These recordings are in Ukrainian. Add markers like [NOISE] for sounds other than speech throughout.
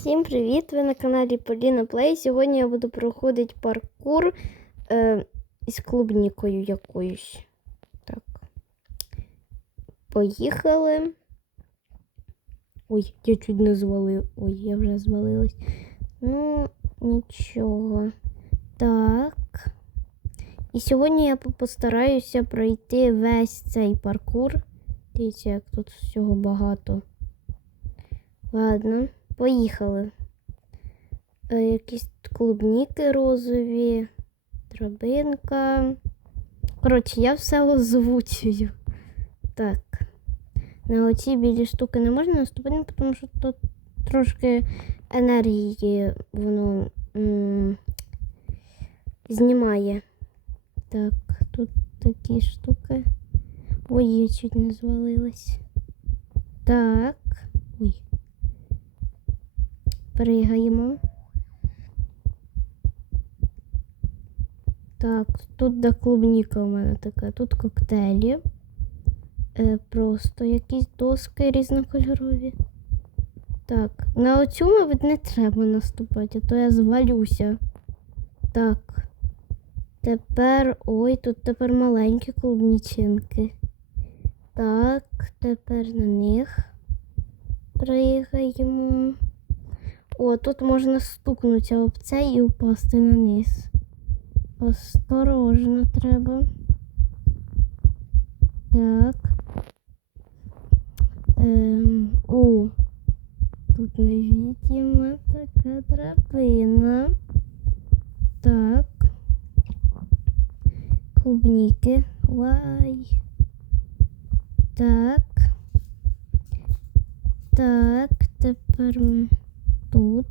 Всім привіт! Ви на каналі Поліна Плей. Сьогодні я буду проходити паркур е, із клубнікою якоюсь. Так. Поїхали. Ой, я чуть не звалив. Ой, я вже звалилась. Ну, нічого. Так. І сьогодні я постараюся пройти весь цей паркур. Дивіться, як тут всього багато. Ладно, поїхали. Е, якісь клубніки розові, драбинка. Коротше, я все озвучую. Так. На оці білі штуки не можна наступити, тому що тут трошки енергії воно м, знімає. Так, тут такі штуки. Ой, я чуть не звалилась. Так. Пригаємо. Так, тут де клубніка у мене така, тут коктейлі. Е, просто якісь доски різнокольорові. Так, на оцю, мабуть, не треба наступати, а то я звалюся. Так. Тепер. Ой, тут тепер маленькі клубнічинки. Так, тепер на них пригаємо. О, тут можна стукнутися об це і впасти на низ. Осторожно треба. Так. Ем, о, тут невидима така драбина. Так. Клубніки. Вай. Так. Так, тепер тут.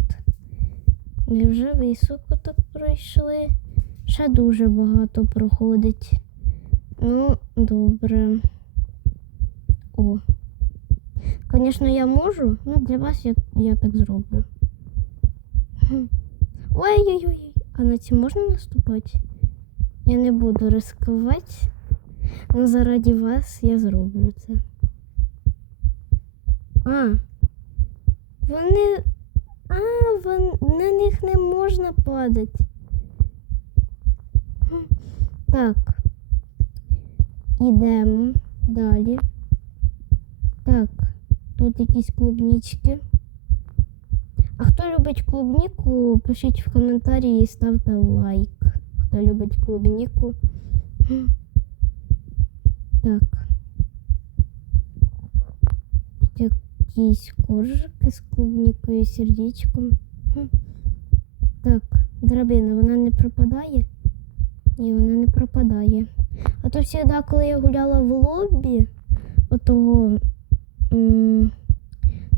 Ми вже високо так пройшли. Ще дуже багато проходить. Ну, добре. О. Звісно, я можу, ну для вас я, я так зроблю. Ой-ой-ой, а на ці можна наступати? Я не буду ризикувати. Ну, заради вас я зроблю це. А. Вони. А, вон, на них не можна падати. Так. Ідемо далі. Так, тут якісь клубнички. А хто любить клубніку, пишіть в коментарі і ставте лайк. Хто любить клубніку. Так. Якісь коржики з клубнікою, сердечком. Так, драбина, вона не пропадає? Ні, вона не пропадає. А то завжди, коли я гуляла в лобі, отого,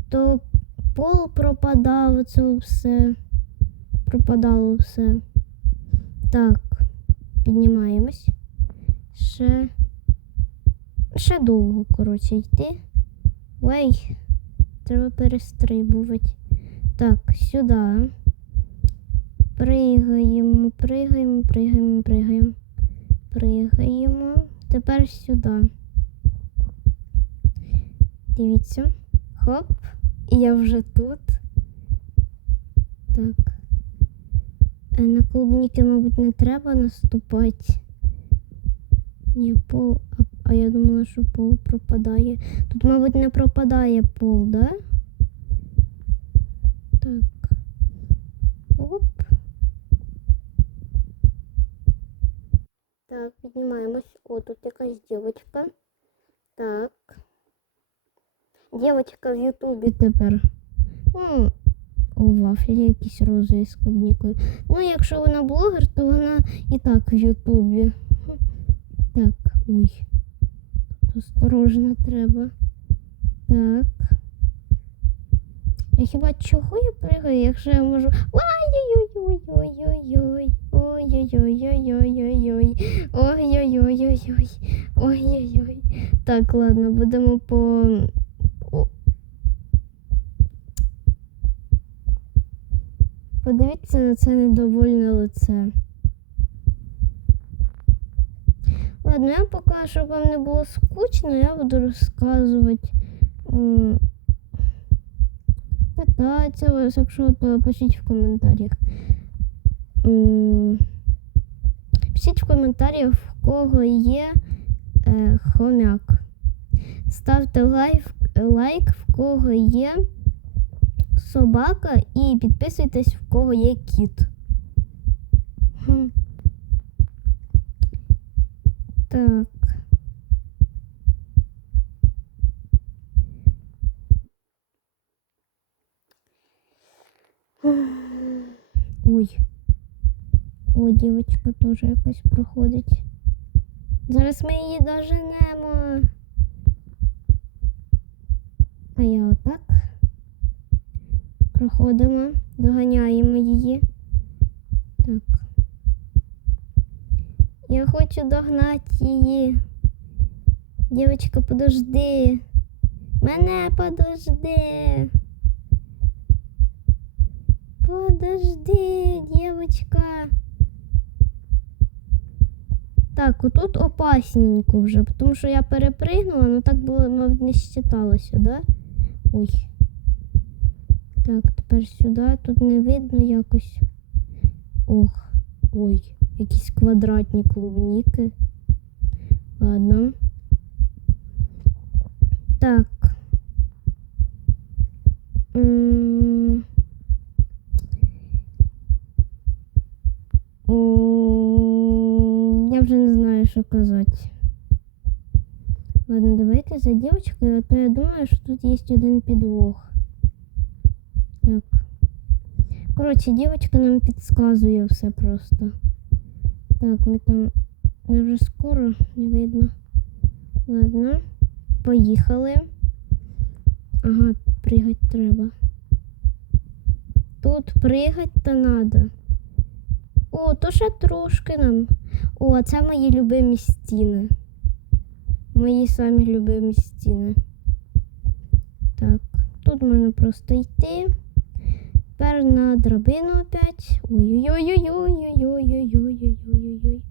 то пол пропадав, це все. Пропадало все. Так, піднімаємось. Ще. Ще довго, коротше, йти. Ой, треба перестрибувати. Так, сюди. Пригаємо, пригаємо, пригаємо, пригаємо. Пригаємо. Тепер сюди. Дивіться. Хоп. І я вже тут. Так. Е, На клубніки, мабуть, не треба наступати. Ні, пол. А, я думала, що пол пропадає. Тут, мабуть, не пропадає пол, да? Так. Оп. Так, піднімаємось. О, тут якась дівчинка. Так. Дівчинка в Ютубі тепер. О, вафлі якісь розові з клубнікою. Ну, якщо вона блогер, то вона і так в Ютубі. Так, ой. Тут треба. Так. Я хіба чого я пригаю, якщо я можу. Ой-ой-ой-ой-ой-ой-ой. Ой-ой-ой-ой-ой-ой-ой. Ой-ой-ой-ой-ой. Ой-ой-ой. Так, ладно, будемо по. Подивіться на це недовольне лице. Ладно, я поки, щоб вам не було скучно, я буду розказувати. м, питається вас, якщо то пишіть в коментарях. Пишіть в коментарях, в кого є е, хомяк. Ставте лайк, лайк, в кого є собака, і підписуйтесь, в кого є кіт. Так. Ой. О, дівчинка теж якась проходить. Зараз ми її доженемо. А я отак. Проходимо, доганяємо її. Так. Я хочу догнати її. Дівчинка, подожди. Мене подожди. Подожди, девочка. Так, отут опасненько вже, тому що я перепригнула, ну так було, мабуть, не считалося, да? Ой. Так, тепер сюди, тут не видно якось. Ох, ой, якісь квадратні клубніки. Ладно. Так. Я вже не знаю, що казати. Ладно, давайте за дівчинкою, а то я думаю, що тут є один підвох. Так. Коротше, дівчинка нам підказує все просто. Так, ми там ми вже скоро не видно. Ладно, поїхали. Ага, пригати треба. Тут пригати то надо. О, то ще трошки нам. О, це мої любимі стіни. Мої самі любимі стіни. Так, тут можна просто йти. Тепер на драбину опять. Ой-ой-ой-ой-ой-ой-ой-ой-ой-ой-ой.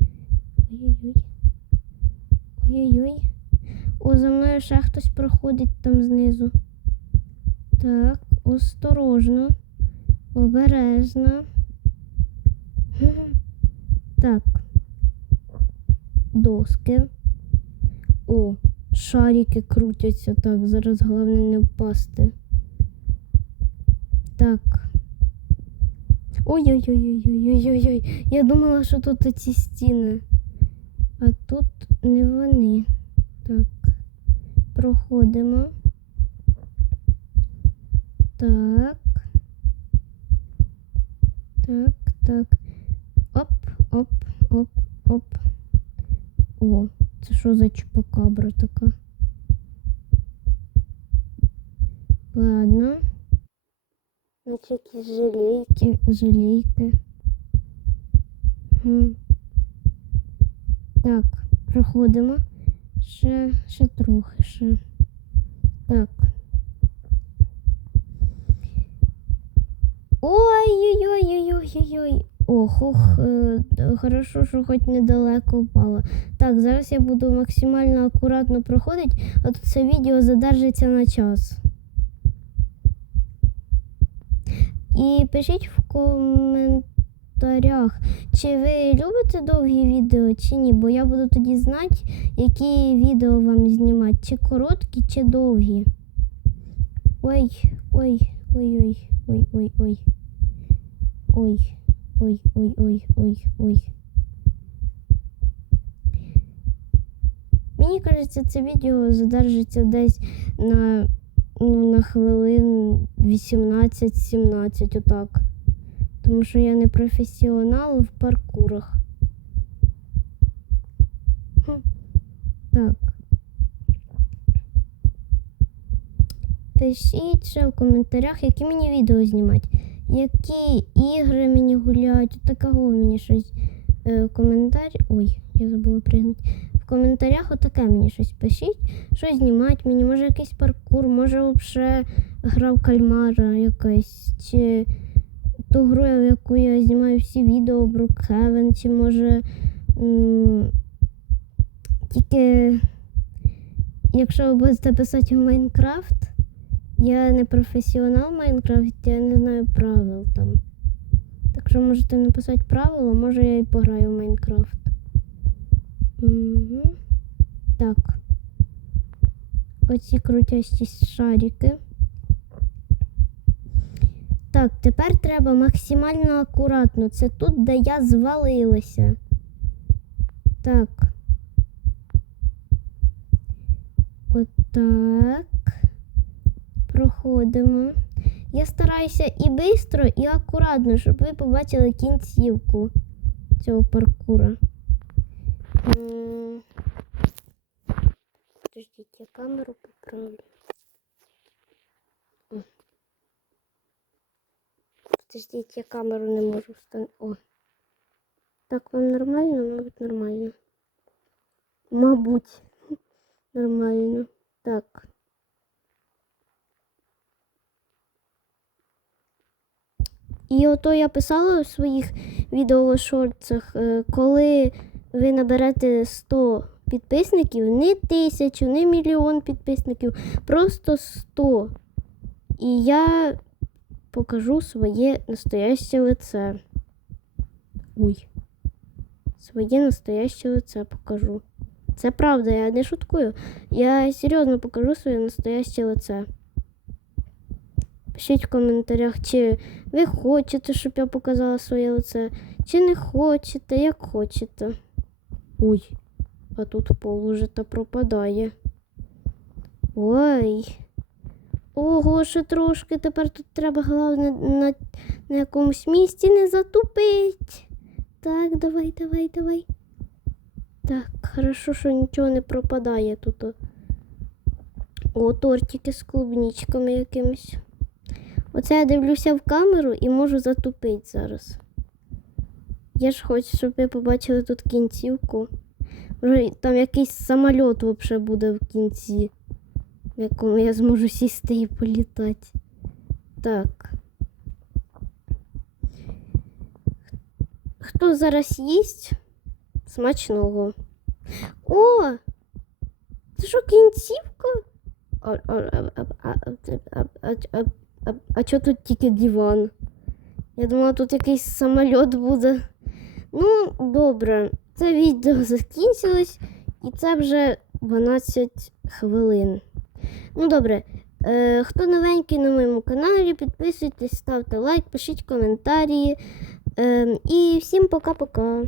Ой-ой-ой. Ой-ой-ой. О, за мною ще хтось проходить там знизу. Так, осторожно. Обережно. Так. Доски. О, шарики крутяться. Так, зараз головне не впасти. Так. Ой-ой-ой-ой-ой-ой-ой. Я думала, що тут ці стіни. А тут не вони. Так. Проходимо. Так. Так, так. Оп, оп, оп, оп. О, це що за чупакабра така? Ладно. Значить, якісь жалейки, жалейки. Хм. Так, проходимо. Ще, ще трохи, ще. Так. Ой-ой-ой-ой-ой-ой. Ох, ох, е, хорошо, що хоч недалеко впало. Так, зараз я буду максимально акуратно проходити, а то це відео задержиться на час. І пишіть в коментарях, чи ви любите довгі відео, чи ні, бо я буду тоді знати, які відео вам знімати, чи короткі, чи довгі. Ой, ой, ой, ой, ой, ой, ой. Ой, ой, ой, ой, ой, ой. Мені кажеться, це відео задержиться десь на, ну, на хвилин 18-17, отак. Тому що я не професіонал в паркурах. Так. Пишіть ще в коментарях, які мені відео знімати, які ігри мені гуляють. Такого мені щось е, коментар. Ой, я забула пригнути. Коментарях отаке мені щось пишіть, що знімати мені, може якийсь паркур, може взагалі гра в кальмара якась, чи ту гру, в яку я знімаю всі відео Брукхевен, чи може м, тільки якщо ви будете писати в Майнкрафт, Я не професіонал в Майнкрафті, я не знаю правил там. Так що можете написати правила, може я і пограю в Майнкрафт. Угу. Так. Оці крутясті шарики. Так, тепер треба максимально акуратно. Це тут, де я звалилася. Так. Отак. Проходимо. Я стараюся і швидко, і акуратно, щоб ви побачили кінцівку цього паркура. М. Подождіть, я камеру поправлю. О. Подождіть, я камеру не можу встановити. О. Так вам нормально? Мабуть, нормально. Мабуть, [LAUGHS] нормально. Так. І ото я писала у своїх відеошорцах, е, коли ви наберете 100 підписників, не тисячу, не мільйон підписників, просто 100. І я покажу своє настояще лице. Ой. Своє настояще лице покажу. Це правда, я не шуткую. Я серйозно покажу своє настояще лице. Пишіть в коментарях, чи ви хочете, щоб я показала своє лице, чи не хочете, як хочете. Ой, а тут пол уже та пропадає. Ой. Ого, ще трошки. Тепер тут треба головне на, на якомусь місці не затупить. Так, давай, давай, давай. Так, хорошо, що нічого не пропадає тут. О, тортики з клубничками якимись. Оце я дивлюся в камеру і можу затупити зараз. Я ж хочу, щоб ви побачили тут кінцівку. Може там якийсь самоліт взагалі буде в кінці, в якому я зможу сісти і політати. Так. Хто зараз їсть? Смачного. О! Це що кінцівка? А а, а, а, а чого тут тільки диван? Я думала, тут якийсь самоліт буде. Ну, добре, це відео закінчилось, і це вже 12 хвилин. Ну, добре. Е, хто новенький на моєму каналі, підписуйтесь, ставте лайк, пишіть коментарі. Е, і всім пока-пока.